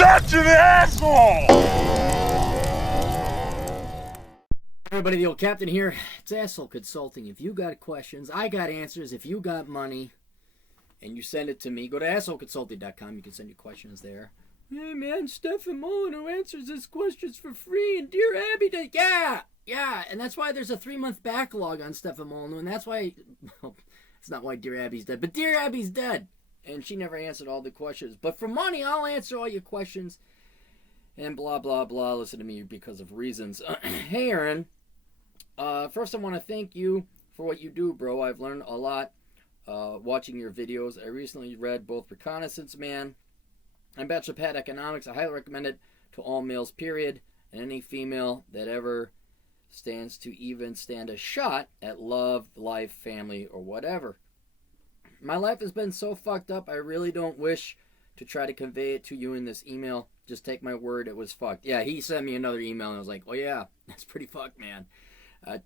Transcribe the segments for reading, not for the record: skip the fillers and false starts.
such an asshole! Everybody, the old captain here. It's Asshole Consulting. If you got questions, I got answers. If you got money and you send it to me, go to assholeconsulting.com. You can send your questions there. Hey man, Stephen Molyneux answers his questions for free, and Dear Abby does. Yeah, and that's why there's a 3-month backlog on Stephen Molyneux, and that's why, well, it's not why Dear Abby's dead, but Dear Abby's dead, and she never answered all the questions. But for money, I'll answer all your questions, and blah, blah, blah. Listen to me because of reasons. Hey, Aaron. First I want to thank you for what you do, bro. I've learned a lot watching your videos. I recently read both Reconnaissance Man and Bachelor Pad Economics. I highly recommend it to all males, period, and any female that ever stands to even stand a shot at love, life, family, or whatever. My life has been so fucked up, I really don't wish to try to convey it to you in this email. Just take my word, it was fucked. Yeah, he sent me another email, and I was like, oh yeah, that's pretty fucked, man.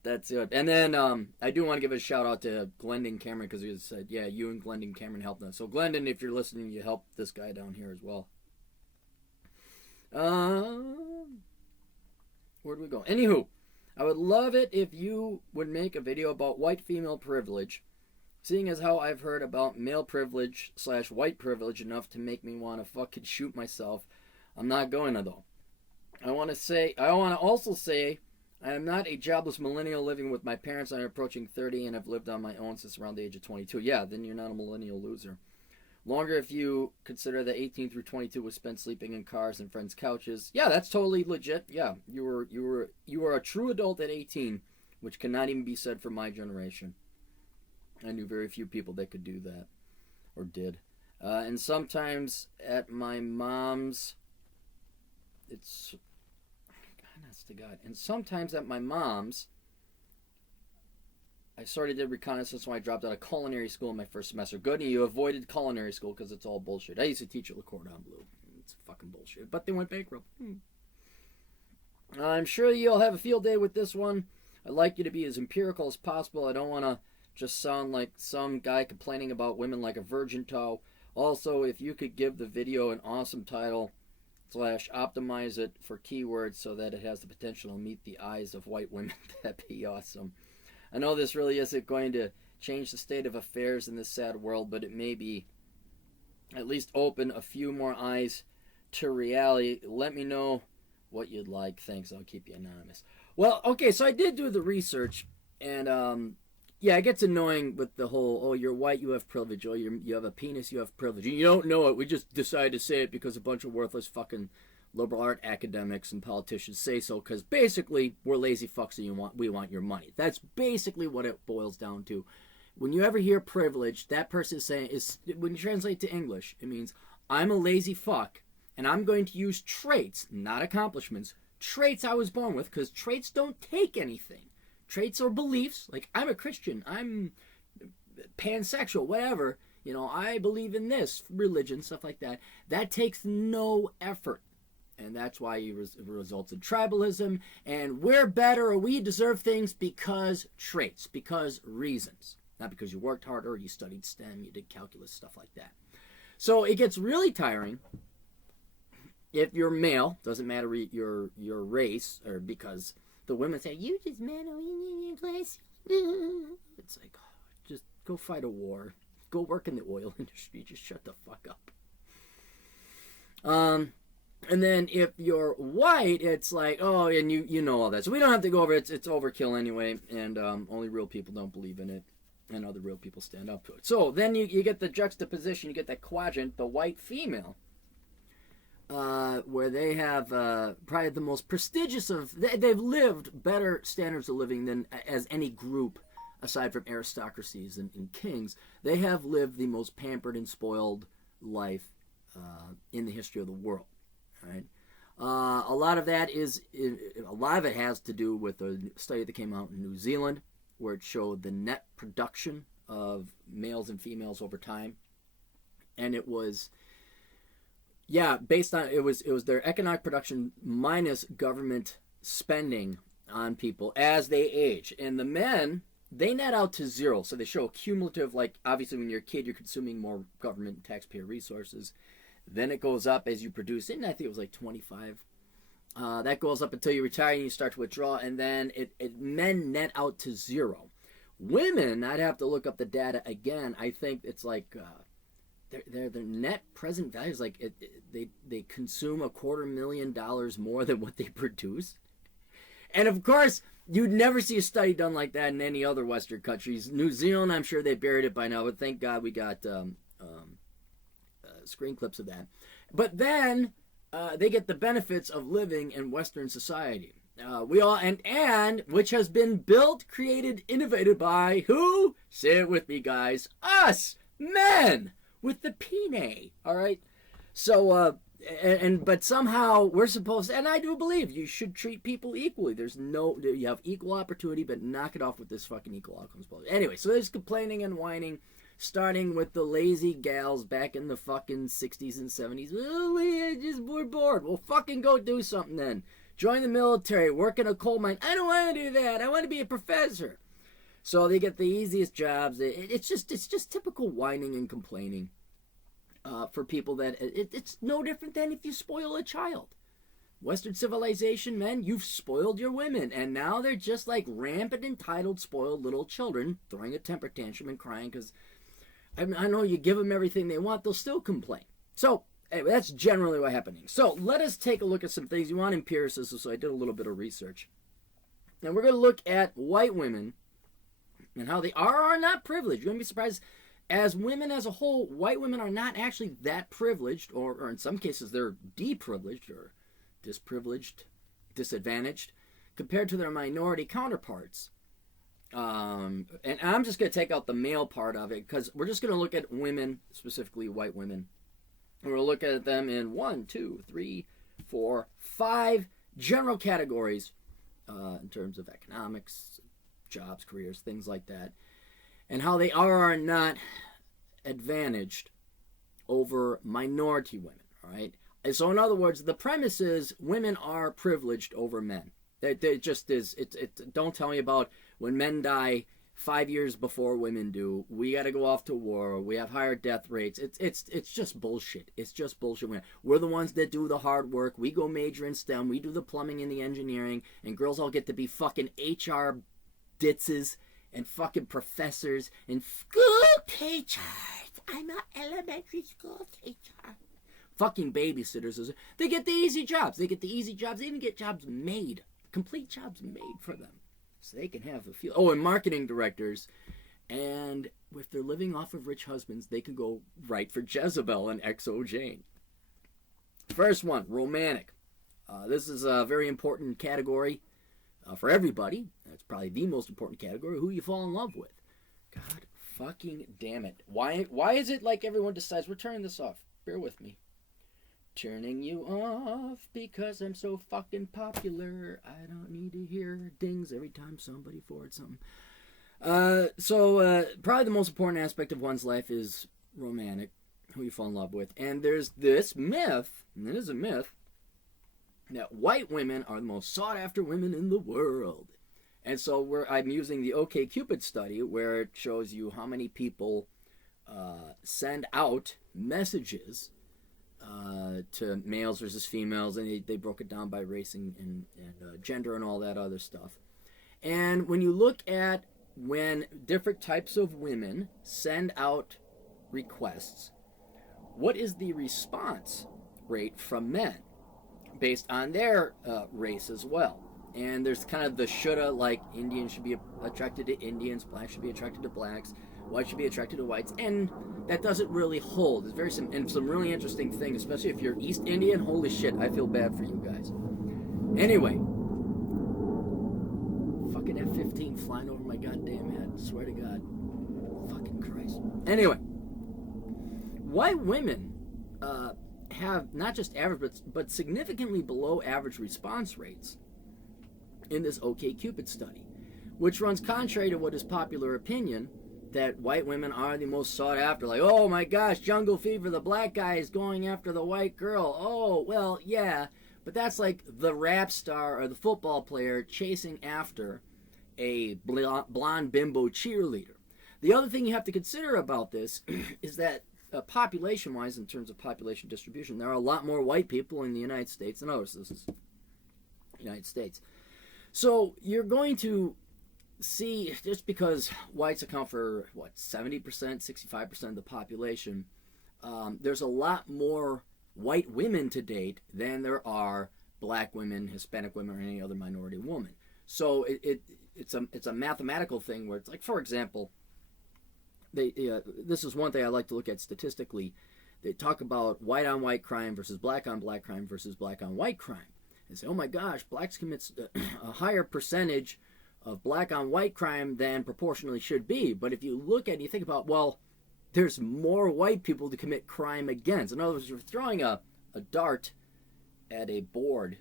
That's it. And then I do want to give a shout out to Glendon Cameron, because he said, yeah, you and Glendon Cameron helped us. So Glendon, if you're listening, you helped this guy down here as well. Where do we go? Anywho, I would love it if you would make a video about white female privilege, seeing as how I've heard about male privilege / white privilege enough to make me want to fucking shoot myself. I'm not going to, though. I want to also say I am not a jobless millennial living with my parents. I'm approaching 30 and have lived on my own since around the age of 22. Yeah, then you're not a millennial loser. Longer if you consider that 18 through 22 was spent sleeping in cars and friends' couches. Yeah, that's totally legit. Yeah, you were a true adult at 18, which cannot even be said for my generation. I knew very few people that could do that, or did. And sometimes at my mom's, it's, honest to God, and sometimes at my mom's, I sort of did reconnaissance when I dropped out of culinary school in my first semester. Good, and you avoided culinary school because it's all bullshit. I used to teach at Le Cordon Bleu. It's fucking bullshit. But they went bankrupt. I'm sure you'll have a field day with this one. I'd like you to be as empirical as possible. I don't want to just sound like some guy complaining about women like a virgin toe. Also, if you could give the video an awesome title / optimize it for keywords so that it has the potential to meet the eyes of white women, that'd be awesome. I know this really isn't going to change the state of affairs in this sad world, but it may be at least open a few more eyes to reality. Let me know what you'd like. Thanks. I'll keep you anonymous. Well, okay, so I did do the research, and yeah, it gets annoying with the whole, oh, you're white, you have privilege. Oh, you have a penis, you have privilege. You don't know it. We just decided to say it because a bunch of worthless fucking liberal art academics and politicians say so, because basically we're lazy fucks and we want your money. That's basically what it boils down to. When you ever hear privilege, that person is saying, when you translate to English, it means I'm a lazy fuck and I'm going to use traits, not accomplishments, traits I was born with, because traits don't take anything. Traits are beliefs, like I'm a Christian, I'm pansexual, whatever, I believe in this, religion, stuff like that. That takes no effort. And that's why it results in tribalism. And we're better, or we deserve things because traits, because reasons. Not because you worked harder, you studied STEM, you did calculus, stuff like that. So it gets really tiring if you're male, doesn't matter your race, or because the women say, you just man in your class. It's like, just go fight a war. Go work in the oil industry. Just shut the fuck up. And then if you're white, it's like, oh, and you know all that. So we don't have to go over it. It's overkill anyway, and only real people don't believe in it, and other real people stand up to it. So then you get the juxtaposition, you get that quadrant, the white female, where they have probably the most prestigious of, they've lived better standards of living than as any group, aside from aristocracies and kings. They have lived the most pampered and spoiled life in the history of the world. Right. A lot of it has to do with a study that came out in New Zealand, where it showed the net production of males and females over time, and it was, based on it was their economic production minus government spending on people as they age, and the men, they net out to zero, so they show a cumulative, like obviously when you're a kid you're consuming more government and taxpayer resources. Then it goes up as you produce it, and I think it was like 25. That goes up until you retire and you start to withdraw, and then men net out to 0. Women, I'd have to look up the data again. I think it's like their net present value is like they consume $250,000 more than what they produce. And of course, you'd never see a study done like that in any other Western countries. New Zealand, I'm sure they buried it by now, but thank God we got screen clips of that. But then they get the benefits of living in Western society. We all and which has been built, created, innovated by who? Say it with me, guys. Us, men, with the pene. All right. So but somehow we're supposed to, and I do believe you should treat people equally. You have equal opportunity, but knock it off with this fucking equal outcomes policy. Anyway, so there's complaining and whining, starting with the lazy gals back in the fucking 60s and 70s. Oh, we're bored. Well, fucking go do something then. Join the military, work in a coal mine. I don't want to do that. I want to be a professor. So they get the easiest jobs. It's just typical whining and complaining. For people that it's no different than if you spoil a child. Western civilization, men, you've spoiled your women, and now they're just like rampant, entitled, spoiled little children throwing a temper tantrum and crying because I know you give them everything they want, they'll still complain. So anyway, that's generally what's happening. So let us take a look at some things. You want empiricism, so I did a little bit of research. And we're going to look at white women and how they are or are not privileged. You're going to be surprised. As women as a whole, white women are not actually that privileged, or in some cases they're deprivileged or disprivileged, disadvantaged, compared to their minority counterparts. And I'm just going to take out the male part of it, because we're just going to look at women, specifically white women. And we'll look at them in 1, 2, 3, 4, 5 general categories in terms of economics, jobs, careers, things like that. And how they are or are not advantaged over minority women, all right? And so in other words, the premise is women are privileged over men. It just is. Don't tell me about when men die 5 years before women do. We got to go off to war. We have higher death rates. It's just bullshit. It's just bullshit. We're the ones that do the hard work. We go major in STEM. We do the plumbing and the engineering. And girls all get to be fucking HR ditzes and fucking professors and school teachers. I'm an elementary school teacher. Fucking babysitters. They get the easy jobs. They even get jobs made. Complete jobs made for them. So they can have a feel. Oh, and marketing directors. And if they're living off of rich husbands, they can go write for Jezebel and XO Jane. First one, romantic. This is a very important category. For everybody, that's probably the most important category, who you fall in love with. God fucking damn it. Why is it like everyone decides, we're turning this off? Bear with me. Turning you off because I'm so fucking popular. I don't need to hear dings every time somebody forwards something. So probably the most important aspect of one's life is romantic, who you fall in love with. And there's this myth, and it is a myth, that white women are the most sought-after women in the world. And so I'm using the OkCupid study, where it shows you how many people send out messages to males versus females, and they broke it down by race and gender and all that other stuff. And when you look at when different types of women send out requests, what is the response rate from men? Based on their race as well. And there's kind of the shoulda, like Indians should be attracted to Indians, blacks should be attracted to blacks, whites should be attracted to whites, and that doesn't really hold. It's very and some really interesting things, especially if you're East Indian. Holy shit, I feel bad for you guys. Anyway, fucking F-15 flying over my goddamn head. Swear to God, fucking Christ. Anyway, white women have not just average, but significantly below average response rates in this OkCupid study, which runs contrary to what is popular opinion, that white women are the most sought after. Like, oh my gosh, jungle fever, the black guy is going after the white girl. Oh, well, yeah, but that's like the rap star or the football player chasing after a blonde bimbo cheerleader. The other thing you have to consider about this is that population-wise, in terms of population distribution, there are a lot more white people in the United States than others. This is the United States. So you're going to see, just because whites account for, 70%, 65% of the population, there's a lot more white women to date than there are black women, Hispanic women, or any other minority woman. So it's a mathematical thing where it's like, for example, this is one thing I like to look at statistically. They talk about white on white crime versus black on black crime versus black on white crime. They say, oh my gosh, blacks commit a higher percentage of black on white crime than proportionally should be. But if you look at it, you think about, well, there's more white people to commit crime against. In other words, you're throwing a dart at a board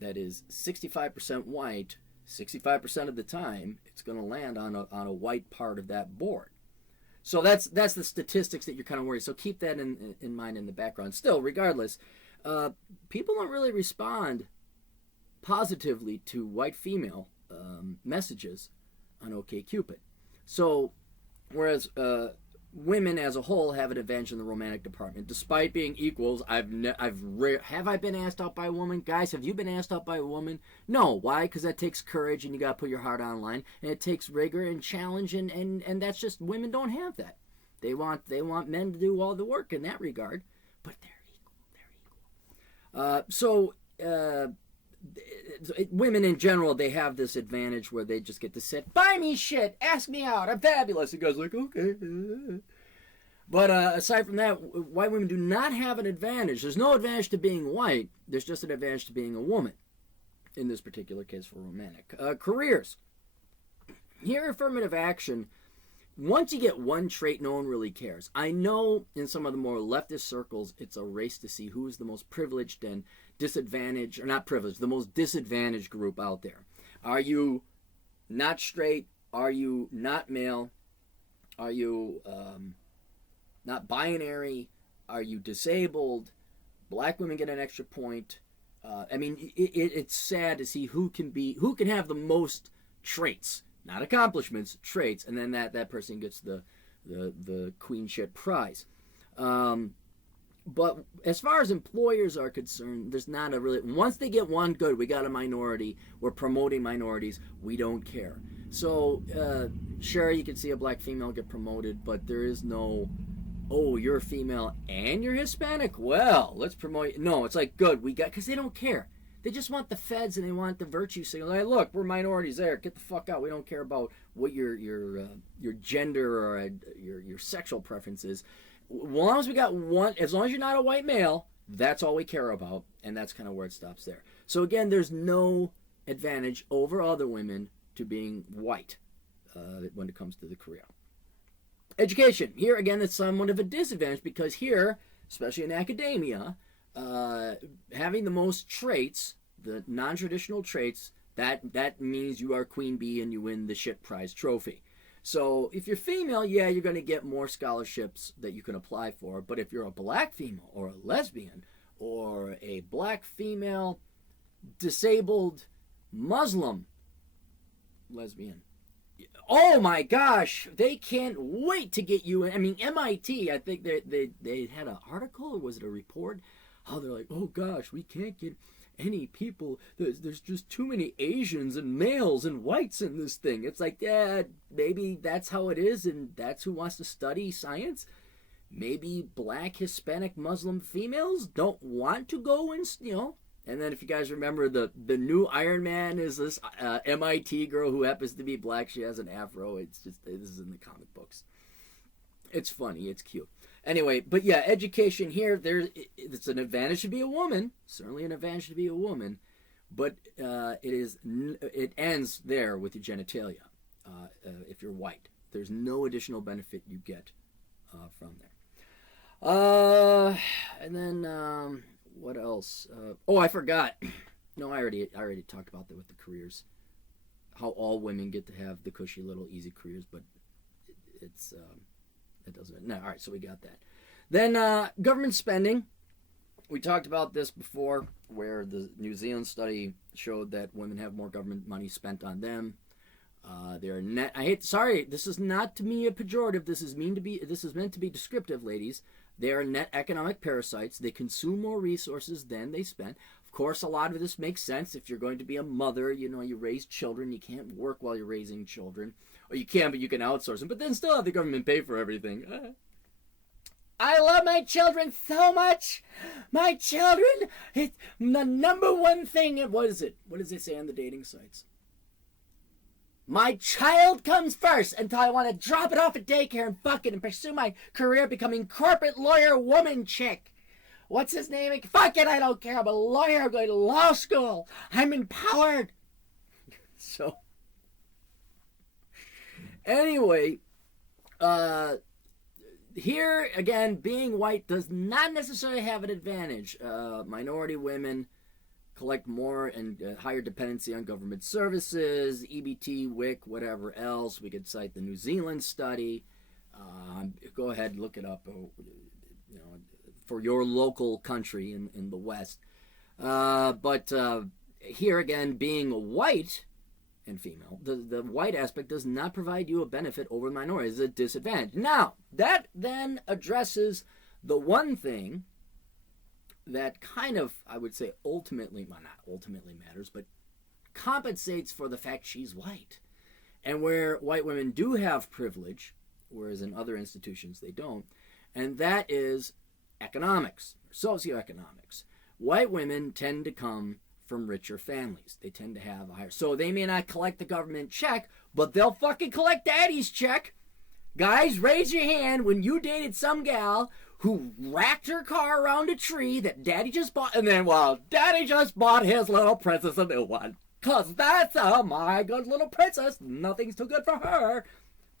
that is 65% white, 65% of the time, it's going to land on a white part of that board. So that's the statistics that you're kind of worried. So keep that in mind in the background. Still, regardless, people don't really respond positively to white female messages on OkCupid. So whereas women as a whole have an advantage in the romantic department, despite being equals. Have I been asked out by a woman? Guys, have you been asked out by a woman? No. Why? Because that takes courage, and you got to put your heart on the line, and it takes rigor and challenge, and that's just, women don't have that. They want men to do all the work in that regard, but they're equal. Women in general, they have this advantage where they just get to sit, buy me shit, ask me out, I'm fabulous. And guys like, okay. But aside from that, white women do not have an advantage. There's no advantage to being white. There's just an advantage to being a woman, in this particular case for romantic. Careers. Here, affirmative action, once you get one trait, no one really cares. I know in some of the more leftist circles, it's a race to see who's the most privileged and disadvantaged, or not privileged, the most disadvantaged group out there. Are you not straight? Are you not male? Are you not binary? Are you disabled? Black women get an extra point. It's sad to see who can have the most traits. Not accomplishments, traits, and then that person gets the queen shit prize. But as far as employers are concerned, there's not a really... Once they get one, good, we got a minority, we're promoting minorities, we don't care. So, sure, you can see a black female get promoted, but there is no, oh, you're a female and you're Hispanic? Well, let's promote you. No, it's like, good, we got... Because they don't care. They just want the feds, and they want the virtue signal. Hey, look, we're minorities there. Get the fuck out. We don't care about what your gender or your sexual preference is. As long as we got one, as long as you're not a white male, that's all we care about, and that's kind of where it stops there. So again, there's no advantage over other women to being white when it comes to the career. Education. Here again, it's somewhat of a disadvantage because here, especially in academia, having the most traits, the non-traditional traits, that means you are queen bee and you win the shit prize trophy. So if you're female, yeah, you're going to get more scholarships that you can apply for. But if you're a black female or a lesbian or a black female disabled Muslim lesbian, oh my gosh, they can't wait to get you in. I mean, MIT, I think they had an article, or was it a report? How they're like, oh gosh, we can't get any people. There's just too many Asians and males and whites in this thing. It's like, yeah, maybe that's how it is, and that's who wants to study science. Maybe black, Hispanic, Muslim females don't want to go and, And then if you guys remember, the new Iron Man is this MIT girl who happens to be black. She has an afro. This is in the comic books. It's funny. It's cute. Anyway, but yeah, education here, it's an advantage to be a woman. Certainly an advantage to be a woman. But it ends there with your genitalia if you're white. There's no additional benefit you get from there. And then... what else? I forgot. No, I already talked about that with the careers. How all women get to have the cushy little easy careers, but it doesn't. No, all right. So we got that. Then government spending. We talked about this before, where the New Zealand study showed that women have more government money spent on them. They're net. Sorry, this is not to me a pejorative. This is meant to be descriptive, ladies. They are net economic parasites. They consume more resources than they spend. Of course, a lot of this makes sense. If you're going to be a mother, you know, you raise children. You can't work while you're raising children. Or you can, but you can outsource them. But then still have the government pay for everything. I love my children so much. My children, it's the number one thing. What is it? What does it say on the dating sites? My child comes first until I want to drop it off at daycare and fuck it and pursue my career becoming corporate lawyer woman chick. What's his name? Fuck it, I don't care. I'm a lawyer. I'm going to law school. I'm empowered. So, anyway, here, again, being white does not necessarily have an advantage. Minority women collect more and higher dependency on government services, EBT, WIC, whatever else. We could cite the New Zealand study. Go ahead, look it up, you know, for your local country in the West. But here again, being white and female, the white aspect does not provide you a benefit over the minority. It's a disadvantage. Now, that then addresses the one thing that kind of, I would say, ultimately, well, not ultimately matters, but compensates for the fact she's white. And where white women do have privilege, whereas in other institutions they don't, and that is economics, socioeconomics. White women tend to come from richer families. They tend to have a higher... So they may not collect the government check, but they'll fucking collect daddy's check. Guys, raise your hand when you dated some gal who racked her car around a tree that daddy just bought, and then, well, daddy just bought his little princess a new one. Cause that's my good little princess. Nothing's too good for her.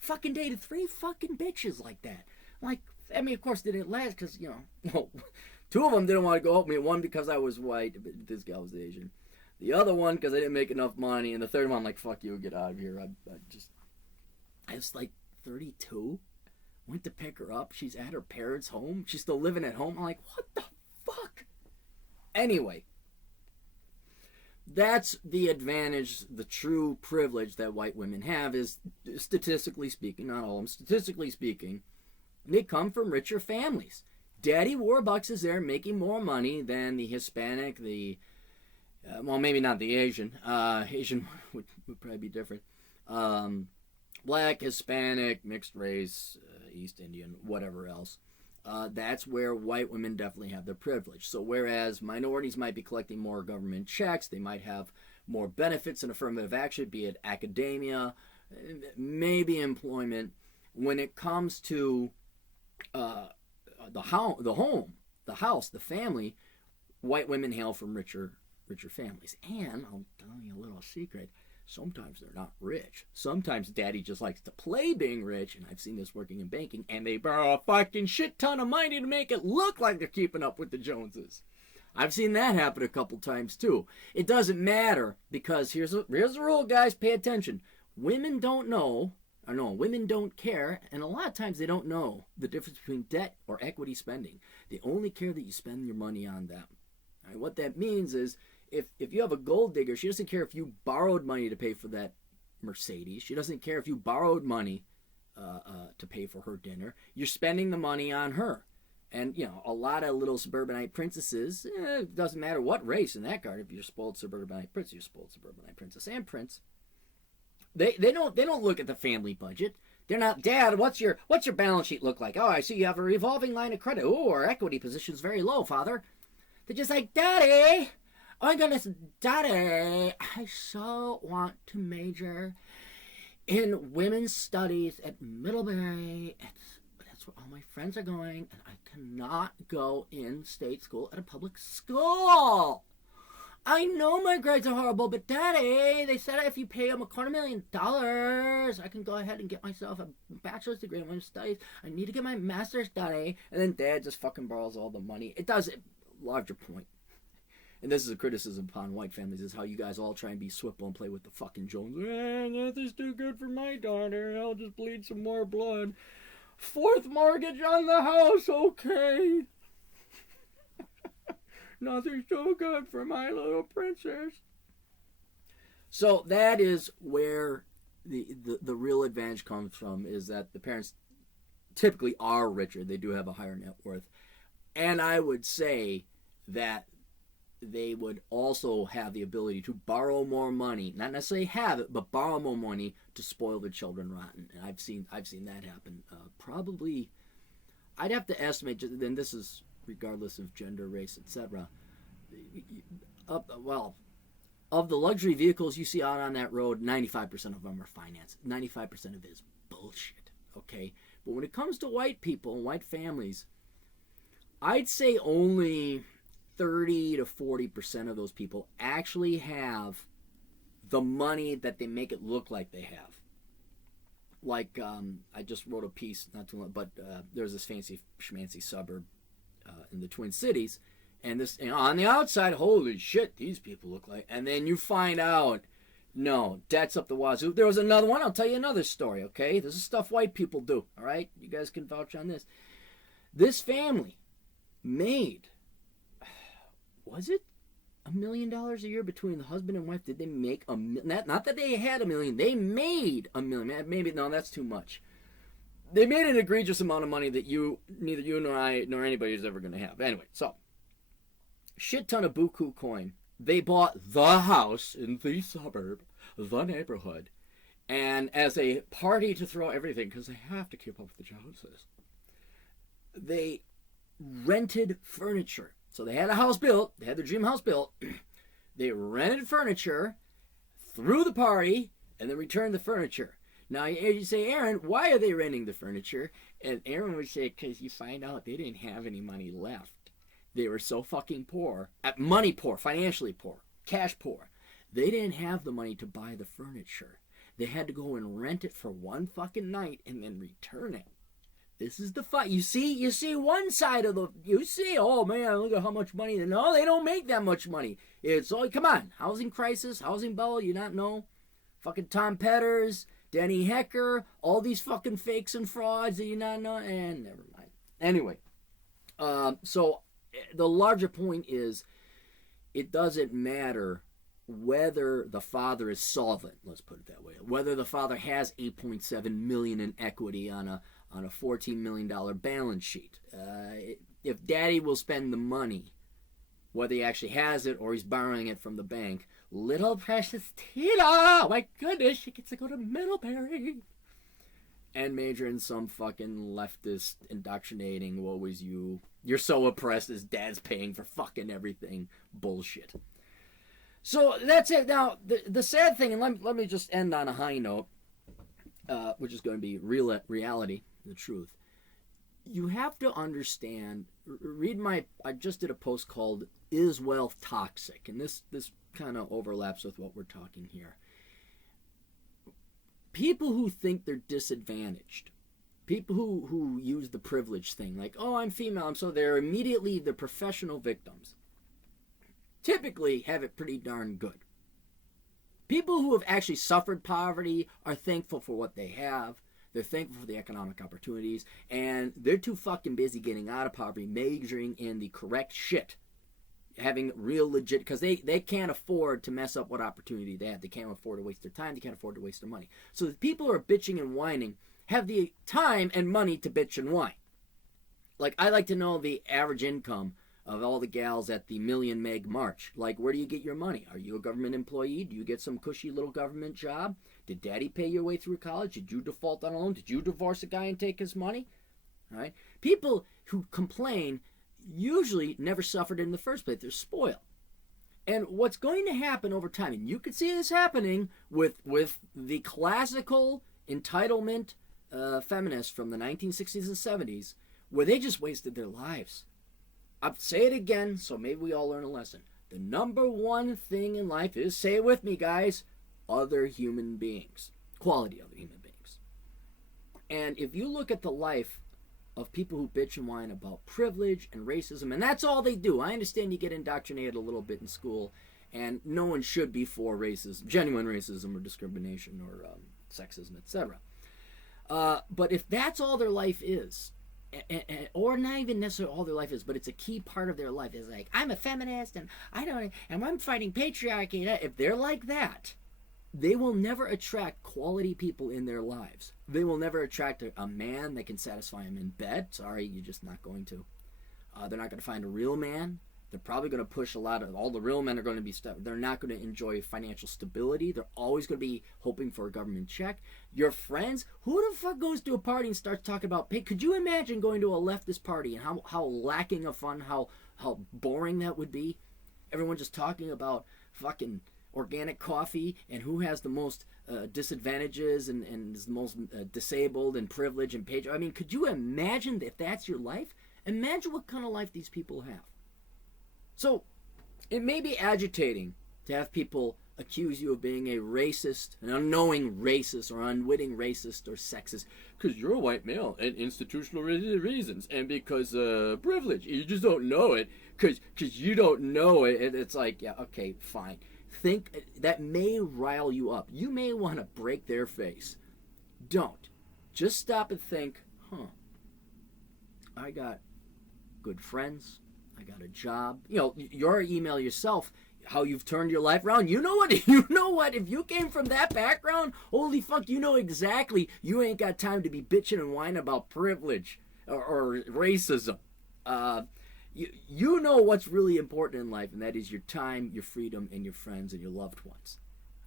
Fucking dated 3 fucking bitches like that. Like, I mean, of course, they didn't last because, you know, well, 2 of them didn't want to go out with me. One because I was white, but this gal was Asian. The other one because I didn't make enough money. And the third one, I'm like, fuck you, get out of here. I was like 32. Went to pick her up. She's at her parents' home. She's still living at home. I'm like, what the fuck? Anyway, that's the advantage, the true privilege that white women have is, statistically speaking, not all of them, statistically speaking, they come from richer families. Daddy Warbucks is there making more money than the Hispanic, well, maybe not the Asian. Asian would probably be different. Black, Hispanic, mixed race, East Indian, whatever else. That's where white women definitely have their privilege. So whereas minorities might be collecting more government checks, they might have more benefits and affirmative action, be it academia, maybe employment. When it comes to the home, the house, the family, white women hail from richer families. And I'll tell you a little secret. Sometimes they're not rich. Sometimes daddy just likes to play being rich, and I've seen this working in banking, and they borrow a fucking shit ton of money to make it look like they're keeping up with the Joneses. I've seen that happen a couple times too. It doesn't matter, because here's the rule, guys, pay attention. Women don't know, or no, women don't care, and a lot of times they don't know the difference between debt or equity spending. They only care that you spend your money on them. All right, what that means is, if you have a gold digger, she doesn't care if you borrowed money to pay for that Mercedes. She doesn't care if you borrowed money to pay for her dinner. You're spending the money on her. And, you know, a lot of little suburbanite princesses, it doesn't matter what race in that card. If you're a spoiled suburbanite princess, you're a spoiled suburbanite princess and prince. They don't look at the family budget. They're not, Dad, what's your balance sheet look like? Oh, I see you have a revolving line of credit. Oh, our equity position's very low, Father. They're just like, Daddy... Oh my goodness, Daddy, I so want to major in women's studies at Middlebury. That's where all my friends are going, and I cannot go in state school at a public school. I know my grades are horrible, but Daddy, they said if you pay them $250,000, I can go ahead and get myself a bachelor's degree in women's studies. I need to get my master's, Daddy. And then Dad just fucking borrows all the money. It does it. Larger point. And this is a criticism upon white families, is how you guys all try and be Swipple and play with the fucking Jones. Nothing's too good for my daughter. I'll just bleed some more blood. 4th mortgage on the house, okay. Nothing's too good for my little princess. So that is where the real advantage comes from, is that the parents typically are richer. They do have a higher net worth. And I would say that they would also have the ability to borrow more money, not necessarily have it, but borrow more money to spoil their children rotten. And I've seen that happen. Probably, I'd have to estimate. Then this is regardless of gender, race, etc. Well, of the luxury vehicles you see out on that road, 95% of them are financed. 95% of it is bullshit. Okay, but when it comes to white people and white families, I'd say only 30 to 40% of those people actually have the money that they make it look like they have. Like, I just wrote a piece, not too long, but there's this fancy schmancy suburb in the Twin Cities, and this, on the outside, holy shit, these people look like, and then you find out, no, debt's up the wazoo. There was another one, I'll tell you another story, okay? This is stuff white people do, all right? You guys can vouch on this. This family made, was it $1 million a year between the husband and wife? Did they make a million? Not that they had $1 million. They made $1 million. Maybe, no, that's too much. They made an egregious amount of money that neither you nor I nor anybody is ever going to have. Anyway, so shit ton of buku coin. They bought the house in the suburb, the neighborhood, and as a party to throw everything, because they have to keep up with the Joneses, they rented furniture. So they had a house built. They had their dream house built. They rented furniture, threw the party, and then returned the furniture. Now, you say, Aaron, why are they renting the furniture? And Aaron would say, because you find out they didn't have any money left. They were so fucking poor, money poor, financially poor, cash poor. They didn't have the money to buy the furniture. They had to go and rent it for one fucking night and then return it. This is the fight. You see one side of oh man, look at how much money. No, they don't make that much money. It's all, come on, housing crisis, housing bubble, you not know? Fucking Tom Petters, Denny Hecker, all these fucking fakes and frauds that you not know? And never mind. Anyway, so the larger point is, it doesn't matter whether the father is solvent, let's put it that way, whether the father has $8.7 million in equity on a $14 million balance sheet. If daddy will spend the money, whether he actually has it or he's borrowing it from the bank, little precious Tita, my goodness, she gets to go to Middlebury and major in some fucking leftist indoctrinating, woe is you, you're so oppressed as dad's paying for fucking everything bullshit. So that's it. Now, the sad thing, and let me just end on a high note, which is going to be reality, the truth. You have to understand, I just did a post called Is Wealth Toxic? And this kind of overlaps with what we're talking here. People who think they're disadvantaged, people who use the privilege thing, like, oh, I'm female, so they're immediately the professional victims, typically have it pretty darn good. People who have actually suffered poverty are thankful for what they have. They're thankful for the economic opportunities, and they're too fucking busy getting out of poverty, majoring in the correct shit, having real legit, because they can't afford to mess up what opportunity they have. They can't afford to waste their time. They can't afford to waste their money. So the people who are bitching and whining have the time and money to bitch and whine. Like, I like to know the average income of all the gals at the Million Meg March. Like, where do you get your money? Are you a government employee? Do you get some cushy little government job? Did daddy pay your way through college? Did you default on a loan? Did you divorce a guy and take his money? All right? People who complain usually never suffered in the first place. They're spoiled. And what's going to happen over time, and you can see this happening with the classical entitlement feminists from the 1960s and 70s, where they just wasted their lives. I'll say it again, so maybe we all learn a lesson. The number one thing in life is, say it with me, guys, other human beings. Quality other human beings. And if you look at the life of people who bitch and whine about privilege and racism, and that's all they do. I understand you get indoctrinated a little bit in school, and no one should be for racism, genuine racism or discrimination or sexism, etc. But if that's all their life is, or not even necessarily all their life is, but it's a key part of their life, is like, I'm a feminist and I'm fighting patriarchy. If they're like that, they will never attract quality people in their lives. They will never attract a man that can satisfy them in bed. Sorry, you're just not going to. They're not going to find a real man. They're probably going to push all the real men are going to be they're not going to enjoy financial stability. They're always going to be hoping for a government check. Your friends, who the fuck goes to a party and starts talking about, hey, could you imagine going to a leftist party and how lacking of fun, how boring that would be? Everyone just talking about fucking organic coffee and who has the most disadvantages and is the most disabled and privileged and paid. I mean, could you imagine if that's your life? Imagine what kind of life these people have. So, it may be agitating to have people accuse you of being a racist, an unknowing racist or unwitting racist or sexist, because you're a white male and institutional reasons, and because privilege. You just don't know it because you don't know it. And it's like, yeah, okay, fine. Think that may rile you up. You may want to break their face. Don't. Just stop and think, I got good friends. I got a job. You know, your email yourself, how you've turned your life around. You know what? You know what? If you came from that background, holy fuck, you know exactly. You ain't got time to be bitching and whining about privilege or racism. You know what's really important in life, and that is your time, your freedom, and your friends and your loved ones.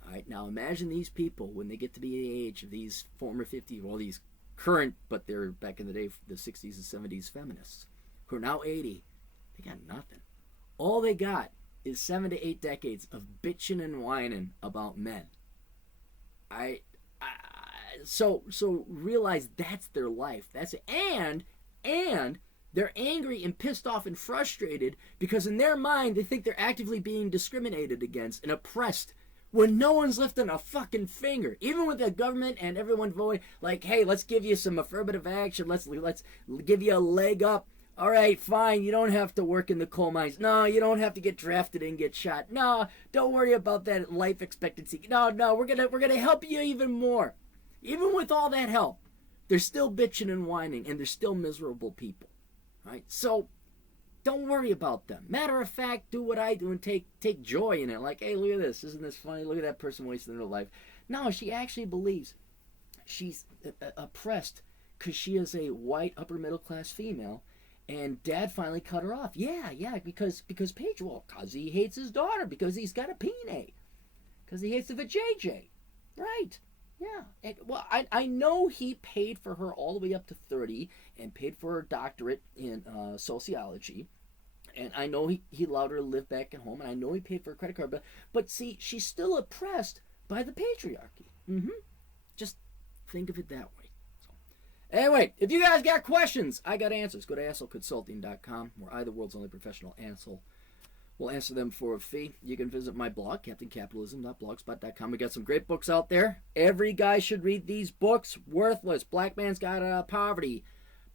All right. Now imagine these people when they get to be the age of these former 50, well, these current, but they're back in the day, the 60s and 70s feminists, who are now 80. They got nothing. All they got is 7 to 8 decades of bitching and whining about men. So realize that's their life. That's it. And they're angry and pissed off and frustrated because in their mind they think they're actively being discriminated against and oppressed when no one's lifting a fucking finger. Even with the government and everyone voting like, hey, let's give you some affirmative action. Let's give you a leg up. All right, fine, you don't have to work in the coal mines. No, you don't have to get drafted and get shot. No, don't worry about that life expectancy. No, we're gonna help you even more. Even with all that help, they're still bitching and whining, and they're still miserable people. Right? So, don't worry about them. Matter of fact, do what I do and take joy in it. Like, hey, look at this. Isn't this funny? Look at that person wasting their life. No, she actually believes she's oppressed because she is a white upper middle class female. And Dad finally cut her off. Yeah, because Paige, well, because he hates his daughter, because he's got a penis, because he hates the vajayjay. Right, yeah. Well, I know he paid for her all the way up to 30 and paid for her doctorate in sociology. And I know he allowed her to live back at home, and I know he paid for her credit card. But see, she's still oppressed by the patriarchy. Just think of it that way. Anyway, if you guys got questions, I got answers. Go to assholeconsulting.com, where I, the world's only professional asshole, will answer them for a fee. You can visit my blog, captaincapitalism.blogspot.com. We got some great books out there. Every guy should read these books. Worthless, Black Man's Guide Out of Poverty,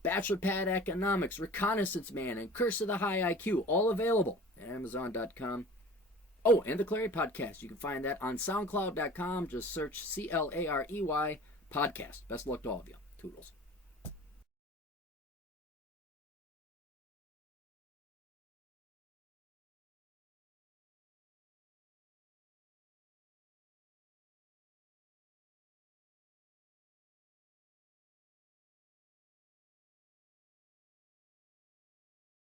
Bachelor Pad Economics, Reconnaissance Man, and Curse of the High IQ. All available at Amazon.com. Oh, and the Clary Podcast. You can find that on SoundCloud.com. Just search CLAREY Podcast. Best of luck to all of you. Toodles.